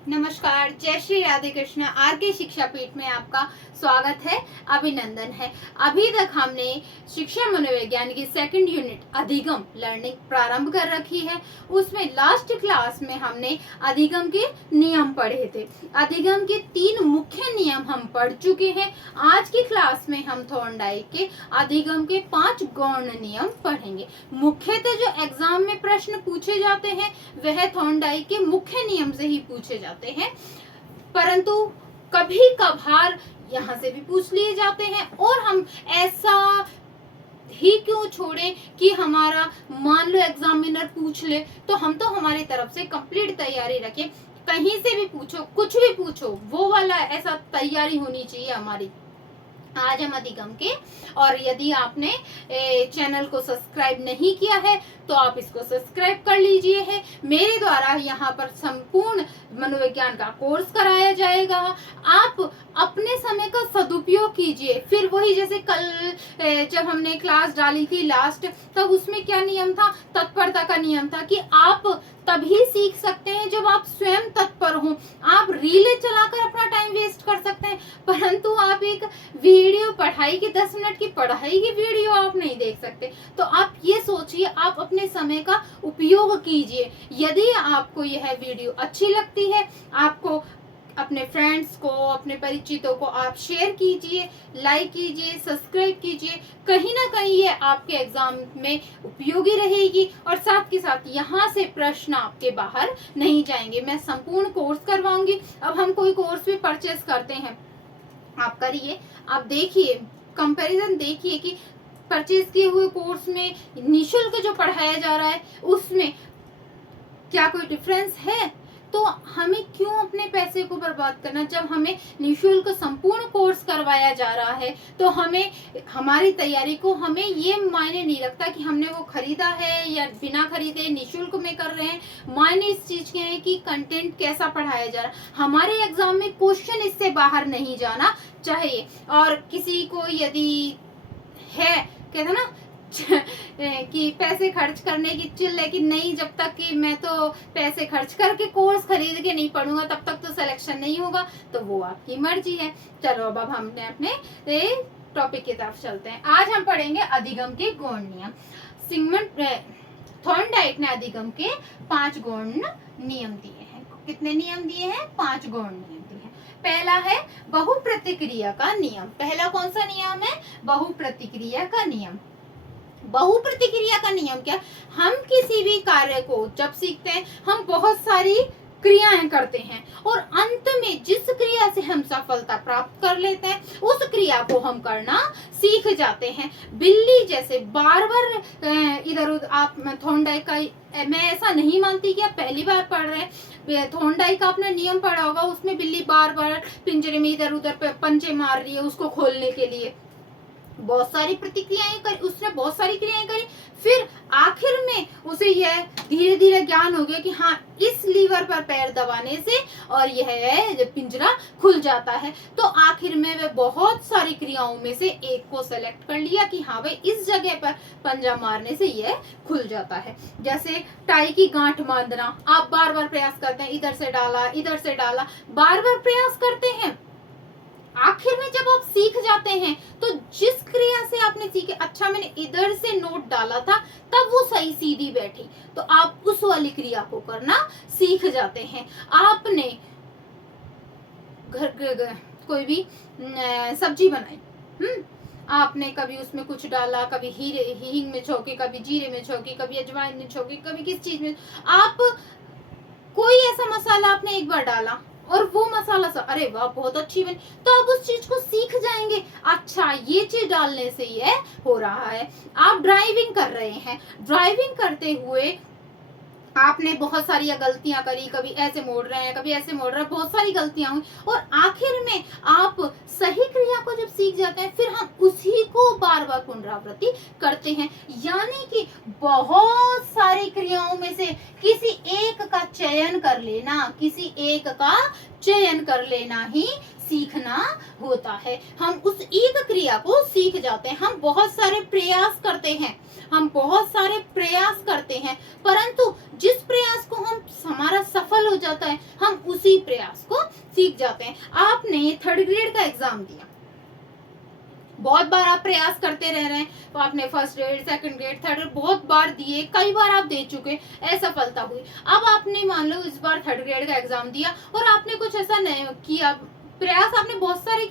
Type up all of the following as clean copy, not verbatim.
नमस्कार, जय श्री राधे कृष्ण। आर के शिक्षा पीठ में आपका स्वागत है, अभिनंदन है। अभी तक हमने शिक्षा मनोविज्ञान की सेकंड यूनिट अधिगम लर्निंग प्रारंभ कर रखी है। उसमें लास्ट क्लास में हमने अधिगम के नियम पढ़े थे। अधिगम के 3 मुख्य नियम हम पढ़ चुके हैं। आज की क्लास में हम थॉर्नडाइक के अधिगम के 5 गौण नियम पढ़ेंगे। मुख्यतः जो एग्जाम में प्रश्न पूछे जाते हैं वह थॉर्नडाइक के मुख्य नियम से ही पूछे जाते हैं, परंतु कभी कभार यहाँ से भी पूछ लिए जाते हैं। और हम ऐसा ही क्यों छोड़े कि हमारा मान लो एग्जामिनर पूछ ले, तो हम तो हमारी तरफ से कंप्लीट तैयारी रखें। कहीं से भी पूछो, कुछ भी पूछो, वो वाला ऐसा तैयारी होनी चाहिए हमारी। आज हम अधिगम के, और यदि आपने चैनल को सब्सक्राइब नहीं किया है तो आप इसको सब्सक्राइब कर लीजिए। है मेरे द्वारा यहाँ पर संपूर्ण मनोविज्ञान का कोर्स कराया जाएगा। आप अपने समय का सदुपयोग कीजिए। फिर वही जैसे कल जब हमने क्लास डाली थी लास्ट, तब उसमें क्या नियम था? तत्परता का नियम था कि आप तभी सीख सकते हैं जब आप स्वयं तत्पर हो। आप रीलें चलाकर अपना टाइम वेस्ट कर सकते हैं, परंतु आप एक वीडियो पढ़ाई की 10 मिनट की पढ़ाई की वीडियो आप नहीं देख सकते। तो आप ये सोचिए, आप अपने समय का उपयोग कीजिए। यदि आपको यह वीडियो अच्छी लगती है, आपको अपने फ्रेंड्स को, अपने परिचितों को आप शेयर कीजिए, लाइक कीजिए, सब्सक्राइब कीजिए। कहीं ना कहीं ये आपके एग्जाम में उपयोगी रहेगी और साथ के साथ यहाँ से प्रश्न आपके बाहर नहीं जाएंगे। मैं संपूर्ण कोर्स करवाऊंगी। अब हम कोई कोर्स भी परचेस करते हैं, आप करिए, आप देखिए, कंपैरिजन देखिए कि परचेज किए हुए कोर्स में निशुल्क जो पढ़ाया जा रहा है उसमें क्या कोई डिफरेंस है? तो हमें क्यों अपने पैसे को बर्बाद करना? जब हमें निशुल्क संपूर्ण कोर्स करवाया जा रहा है तो हमें, हमारी तैयारी को, हमें ये मायने नहीं रखता कि हमने वो खरीदा है या बिना खरीदे निशुल्क में कर रहे हैं। मायने इस चीज के हैं कि कंटेंट कैसा पढ़ाया जा रहा है। हमारे एग्जाम में क्वेश्चन इससे बाहर नहीं जाना चाहिए। और किसी को यदि है, कहते ना कि पैसे खर्च करने की चिल है कि नहीं, जब तक कि मैं तो पैसे खर्च करके कोर्स खरीद के नहीं पढ़ूंगा तब तक तो सिलेक्शन नहीं होगा, तो वो आपकी मर्जी है। चलो अब हमने अपने टॉपिक की तरफ चलते हैं। आज हम पढ़ेंगे अधिगम के गौण नियम। सिगमंड थॉर्नडाइक ने अधिगम के 5 गौण नियम दिए हैं। कितने नियम दिए हैं? 5 गौण नियम दिए हैं। पहला है बहुप्रतिक्रिया का नियम। पहला कौन सा नियम है? बहुप्रतिक्रिया का नियम। बहुप्रतिक्रिया का नियम क्या? हम किसी भी कार्य को जब सीखते हैं, हम बहुत सारी क्रियाएं करते हैं और अंत में जिस क्रिया से हम सफलता प्राप्त कर लेते हैं उस क्रिया को हम करना सीख जाते हैं। बिल्ली जैसे बार बार इधर उधर, आप थॉर्नडाइक का, मैं ऐसा नहीं मानती कि आप पहली बार पढ़ रहे हैं। थॉर्नडाइक का आपने नियम पढ़ा होगा, उसमें बिल्ली बार बार पिंजरे में इधर उधर पंजे मार रही है उसको खोलने के लिए। बहुत सारी प्रतिक्रियाएं करी उसने, बहुत सारी क्रियाएं करी। फिर आखिर में उसे यह धीरे धीरे ज्ञान हो गया कि हाँ, इस लीवर पर पैर दबाने से और यह पिंजरा खुल जाता है। तो आखिर में वह बहुत सारी क्रियाओं में से एक को सेलेक्ट कर लिया कि हाँ भाई, इस जगह पर पंजा मारने से यह खुल जाता है। जैसे टाई की गांठ बांधना, आप बार बार प्रयास करते हैं, इधर से डाला, इधर से डाला, बार बार प्रयास करते हैं। आखिर में जब आप सीख जाते हैं तो जिस क्रिया से आपने सीखे, अच्छा मैंने इधर से नोट डाला था तब वो सही सीधी बैठी, तो आप उस वाली क्रिया को करना सीख जाते हैं। आपने घर कोई भी सब्जी बनाई, आपने कभी उसमें कुछ डाला, कभी हींग में छौंकी, कभी जीरे में छौंकी, कभी अजवाइन में छौंकी, कभी किस चीज में, आप कोई ऐसा मसाला आपने एक बार डाला और वो मसाला सा, अरे वाह बहुत अच्छी बनी, तो आप उस चीज को सीख जाएंगे। अच्छा, ये चीज डालने से ये हो रहा है। आप ड्राइविंग कर रहे हैं, ड्राइविंग करते हुए आपने बहुत सारी गलतियां करी, कभी ऐसे मोड़ रहे हैं, कभी ऐसे मोड़ रहे हैं, बहुत सारी गलतियां हुई और आखिर में आप सही क्रिया को जब सीख जाते हैं फिर हम उसी को बार बार पुनरावृत्ति करते हैं। यानी कि बहुत सारी क्रियाओं में से किसी एक का चयन कर लेना, किसी एक का चयन कर लेना ही सीखना होता है। हम उस एक क्रिया को सीख जाते हैं। हम बहुत सारे प्रयास करते हैं, परंतु जिस प्रयास को हम हमारा सफल हो जाता है, हम हम उसी प्रयास को सीख जाते हैं। आपने थर्ड ग्रेड का एग्जाम दिया, बहुत बार आप प्रयास करते रह रहे हैं, तो आपने first grade, second grade, third grade बहुत बार दिए, कई बार आप दे चुके, असफलता हुई। अब आपने मान लो इस बार थर्ड ग्रेड का एग्जाम दिया और आपने कुछ ऐसा नहीं किया, प्रयास आपने बहुत सारे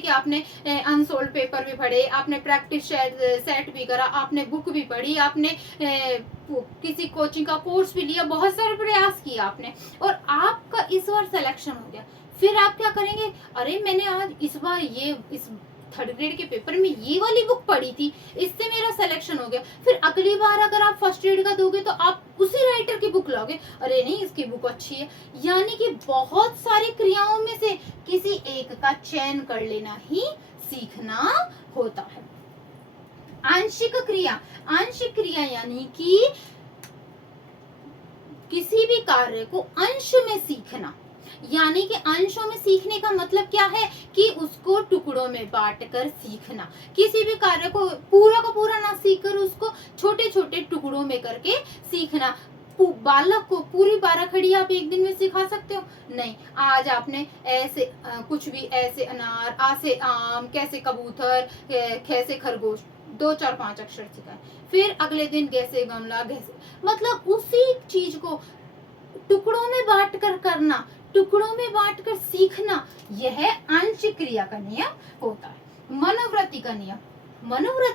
किए, आपने अनसोल्ड पेपर भी पढ़े, आपने प्रैक्टिस सेट भी करा, आपने बुक भी पढ़ी, आपने किसी कोचिंग का कोर्स भी लिया, बहुत सारे प्रयास किए आपने, और आपका इस बार सिलेक्शन हो गया। फिर आप क्या करेंगे, अरे मैंने आज इस बार इस थर्ड ग्रेड के पेपर में ये वाली बुक पढ़ी थी, इससे मेरा सिलेक्शन हो गया। फिर अगली बार अगर आप फर्स्ट ग्रेड का दोगे तो आप उसी राइटर की बुक लोगे, अरे नहीं इसकी बुक अच्छी है। यानी कि बहुत सारी क्रियाओं में से किसी एक का चयन कर लेना ही सीखना होता है। आंशिक क्रिया यानी कि किसी भी कार्य को अंश में सीखना, यानी कि अंशों में सीखने का मतलब क्या है कि उसको टुकड़ों में बांटकर सीखना। किसी भी कार्य को पूरा का पूरा ना सीखकर उसको छोटे छोटे टुकड़ों में करके सीखना। बालक को पूरी बाराखड़ी आप एक दिन में सिखा सकते हो? नहीं। आज आपने ऐसे कुछ भी, ऐसे अनार, आ से आम, कैसे कबूतर, कैसे खरगोश, 2 4 5 अक्षर सिखाए। फिर अगले दिन कैसे गमला, कैसे, मतलब उसी चीज को टुकड़ों में बांट कर करना, टुकड़ों में बांटकर सीखना, यह आंशिक क्रिया का नियम होता है। मनोवृत्ति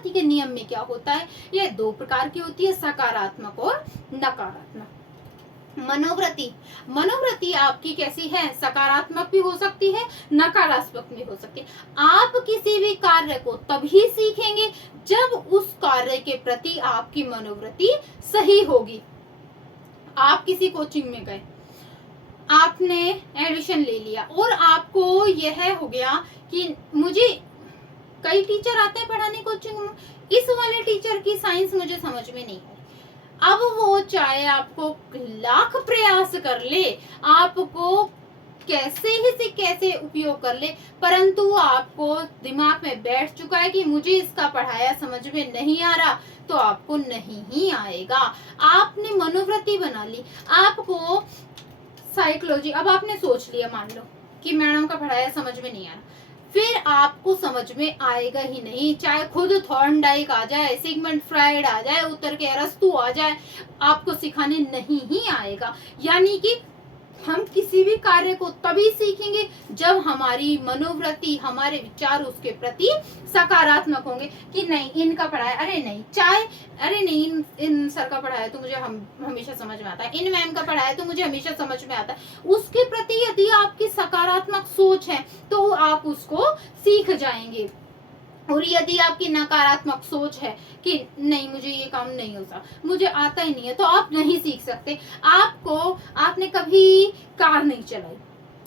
के नियम में क्या होता है, यह 2 प्रकार की होती है, सकारात्मक और नकारात्मक। मनोवृत्ति आपकी कैसी है, सकारात्मक भी हो सकती है, नकारात्मक भी हो सकती है। आप किसी भी कार्य को तभी सीखेंगे जब उस कार्य के प्रति आपकी मनोवृत्ति सही होगी। आप किसी कोचिंग में गए, आपने एडमिशन ले लिया और आपको यह हो गया कि मुझे, कई टीचर आते हैं पढ़ाने कोचिंग में, इस वाले टीचर की साइंस मुझे समझ में नहीं आई। अब वो चाहे आपको लाख प्रयास कर ले, आपको कैसे ही से कैसे उपयोग कर ले, परंतु आपको दिमाग में बैठ चुका है कि मुझे इसका पढ़ाया समझ में नहीं आ रहा, तो आपको नहीं ही आएगा। आपने मनोवृत्ति बना ली, आपको साइकोलॉजी, अब आपने सोच लिया मान लो कि मैडम का पढ़ाया समझ में नहीं आ रहा, फिर आपको समझ में आएगा ही नहीं, चाहे खुद थॉर्नडाइक आ जाए, सिगमंड फ्राइड आ जाए, उत्तर के अरस्तु आ जाए, आपको सिखाने नहीं ही आएगा। यानी कि हम किसी भी कार्य को तभी सीखेंगे जब हमारी मनोवृत्ति, हमारे विचार उसके प्रति सकारात्मक होंगे कि नहीं इनका पढ़ाया, अरे नहीं, चाहे अरे नहीं इन सर का पढ़ाया तो मुझे हमेशा समझ में आता है, इन मैम का पढ़ाया तो मुझे हमेशा समझ में आता है। उसके प्रति यदि आपकी सकारात्मक सोच है तो आप उसको सीख जाएंगे। और यदि आपकी नकारात्मक सोच है कि नहीं मुझे ये काम नहीं होता, मुझे आता ही नहीं है, तो आप नहीं सीख सकते। आपने कभी कार नहीं चलाई,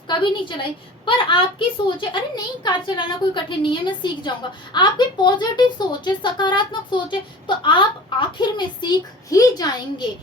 कभी नहीं चलाई, पर आपकी सोच है अरे नहीं कार चलाना कोई कठिन नहीं है, मैं सीख जाऊंगा, आपकी पॉजिटिव सोच है, सकारात्मक सोच है, तो आप आखिर में सीख ही जाएंगे।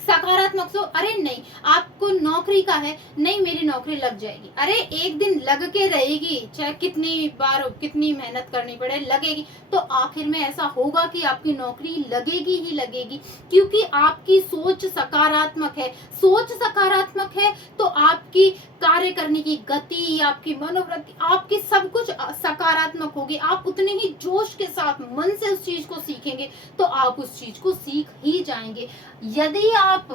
सकारात्मक सोच, अरे नहीं आपको नौकरी का है, नहीं मेरी नौकरी लग जाएगी, अरे एक दिन लग के रहेगी, चाहे कितनी बार कितनी मेहनत करनी पड़े लगेगी, तो आखिर में ऐसा होगा कि आपकी नौकरी लगेगी ही लगेगी, क्योंकि आपकी सोच सकारात्मक है। सोच सकारात्मक है तो आपकी कार्य करने की गति, आपकी मनोवृत्ति, आपकी सब कुछ सकारात्मक होगी। आप उतने ही जोश के साथ मन से उस चीज को सीखेंगे तो आप उस चीज को सीख ही जाएंगे। यदि आप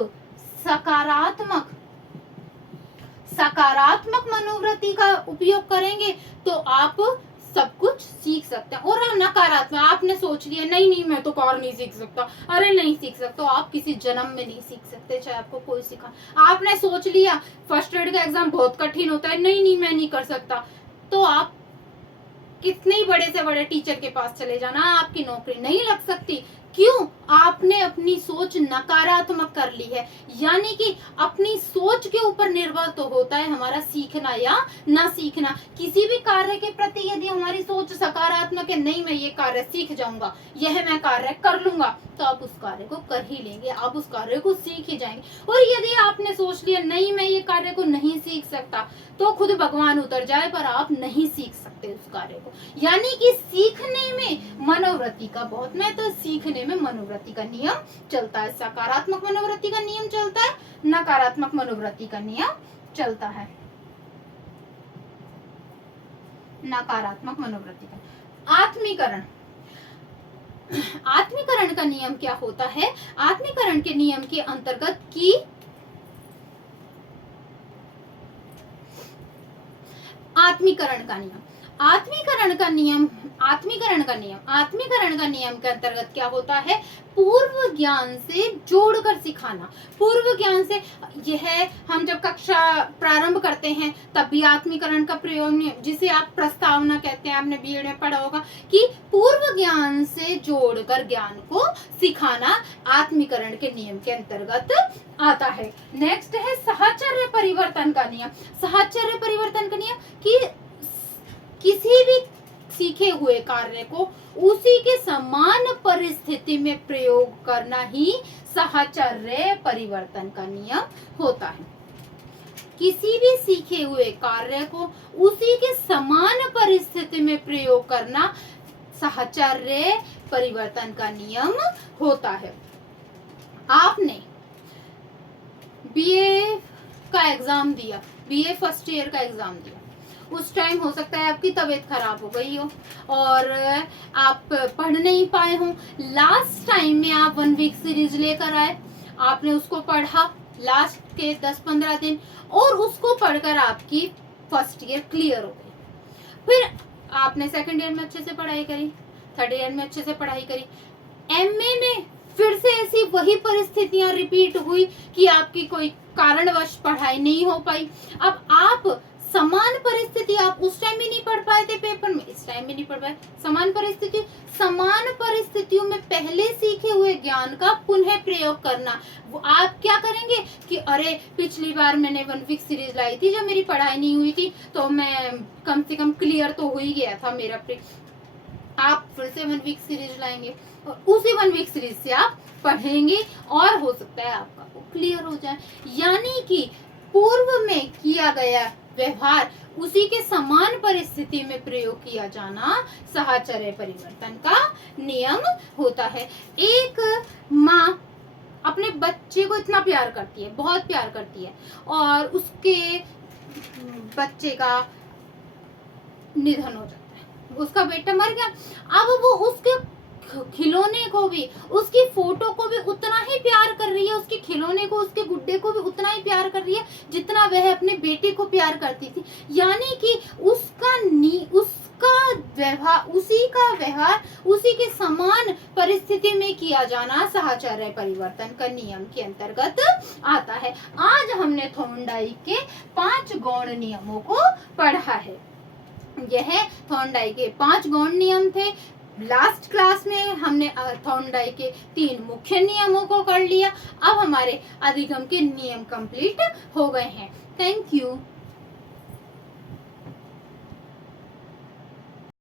सकारात्मक मनोवृत्ति का उपयोग करेंगे तो आप सब कुछ सीख सकते हैं। और नकारात्मक, आपने सोच लिया नहीं मैं तो कार नहीं सीख सकता, अरे नहीं सीख सकता, तो आप किसी जन्म में नहीं सीख सकते, चाहे आपको कोई सिखा। आपने सोच लिया फर्स्ट ग्रेड का एग्जाम बहुत कठिन होता है, नहीं मैं नहीं कर सकता, तो आप कितने बड़े से बड़े टीचर के पास चले जाना, आपकी नौकरी नहीं लग सकती। क्यों? आपने अपनी सोच नकारात्मक कर ली है। यानी कि अपनी सोच के ऊपर निर्भर तो होता है हमारा सीखना या ना सीखना। किसी भी कार्य के प्रति यदि हमारी सोच सकारात्मक है, नहीं मैं ये कार्य सीख जाऊंगा, यह मैं कार्य कर लूंगा, तो आप उस कार्य को कर ही लेंगे, आप उस कार्य को सीख ही जाएंगे। और यदि आपने सोच लिया नहीं मैं ये कार्य को नहीं सीख सकता, तो खुद भगवान उतर जाए पर आप नहीं सीख सकते उस कार्य को। यानी कि सीखने में मनोवृत्ति का बहुत महत्व, सीखने में मनोवृत्ति का नियम चलता है। सकारात्मक मनोवृत्ति का नियम चलता है, नकारात्मक मनोवृत्ति का नियम चलता है। नकारात्मक मनोवृत्ति का आत्मीकरण। आत्मीकरण का नियम क्या होता है? आत्मीकरण के नियम के अंतर्गत की आत्मीकरण का नियम, आत्मीकरण का नियम, आत्मीकरण का नियम, आत्मीकरण का नियम के अंतर्गत क्या होता है? पूर्व ज्ञान से जोड़कर सिखाना। पूर्व ज्ञान से, यह हम जब कक्षा प्रारंभ करते हैं तब भी आत्मीकरण का प्रयोग नियम, जिसे आप प्रस्तावना कहते हैं, आपने बीएड में पढ़ा होगा कि पूर्व ज्ञान से जोड़कर ज्ञान को सिखाना आत्मीकरण के नियम के अंतर्गत आता है। नेक्स्ट है साहचर्य परिवर्तन का नियम। साहचर्य परिवर्तन का नियम कि किसी भी सीखे हुए कार्य को उसी के समान परिस्थिति में प्रयोग करना ही साहचर्य परिवर्तन का नियम होता है। किसी भी सीखे हुए कार्य को उसी के समान परिस्थिति में प्रयोग करना साहचर्य परिवर्तन का नियम होता है। आपने बीए का एग्जाम दिया, बीए फर्स्ट ईयर का एग्जाम दिया, उस टाइम हो सकता है आपकी तबीयत खराब हो गई हो और आप पढ़ नहीं पाए हो। लास्ट टाइम में आप 1 वीक सीरीज लेकर आए, आपने उसको पढ़ा लास्ट के 10-15 दिन और उसको पढ़कर आपकी फर्स्ट ईयर क्लियर हो गई। फिर आपने सेकंड ईयर में अच्छे से पढ़ाई करी, थर्ड ईयर में अच्छे से पढ़ाई करी, एमए में फिर से ऐसी वही परिस्थितियां रिपीट हुई कि आपकी कोई कारणवश पढ़ाई नहीं हो पाई। अब आप समान परिस्थिति, आप उस टाइम भी नहीं पढ़ पाए थे पेपर में, इस टाइम भी नहीं पढ़ पाए, समान परिस्थिति, समान परिस्थितियों में पहले सीखे हुए ज्ञान का पुनः प्रयोग करना। वो आप क्या करेंगे कि अरे पिछली बार मैंने 1 वीक सीरीज लाई थी जब मेरी पढ़ाई नहीं हुई थी तो मैं कम से कम क्लियर तो हो ही गया था मेरा। आप फिर से 1 वीक सीरीज लाएंगे और उसी 1 वीक सीरीज से आप पढ़ेंगे और हो सकता है आपका वो क्लियर हो जाए। यानी कि पूर्व में किया गया व्यवहार उसी के समान परिस्थिति में प्रयोग किया जाना साहचर्य परिवर्तन का नियम होता है। एक माँ अपने बच्चे को इतना प्यार करती है, बहुत प्यार करती है, और उसके बच्चे का निधन हो जाता है, उसका बेटा मर गया। अब वो उसके खिलौने को भी, उसकी फोटो को भी उतना ही प्यार कर रही है, उसके खिलौने को, उसके गुड्डे को भी उतना ही प्यार कर रही है जितना वह अपने बेटे को प्यार करती थी। यानी कि उसका व्यवहार, उसी का व्यवहार उसी के समान परिस्थिति में किया जाना साहचर्य परिवर्तन का नियम के अंतर्गत आता है। आज हमने थॉर्नडाइक के 5 गौण नियमों को पढ़ा है। यह थॉर्नडाइक के 5 गौण नियम थे। लास्ट क्लास में हमने थॉर्नडाइक के 3 मुख्य नियमों को कर लिया। अब हमारे अधिगम के नियम कंप्लीट हो गए हैं। Thank you.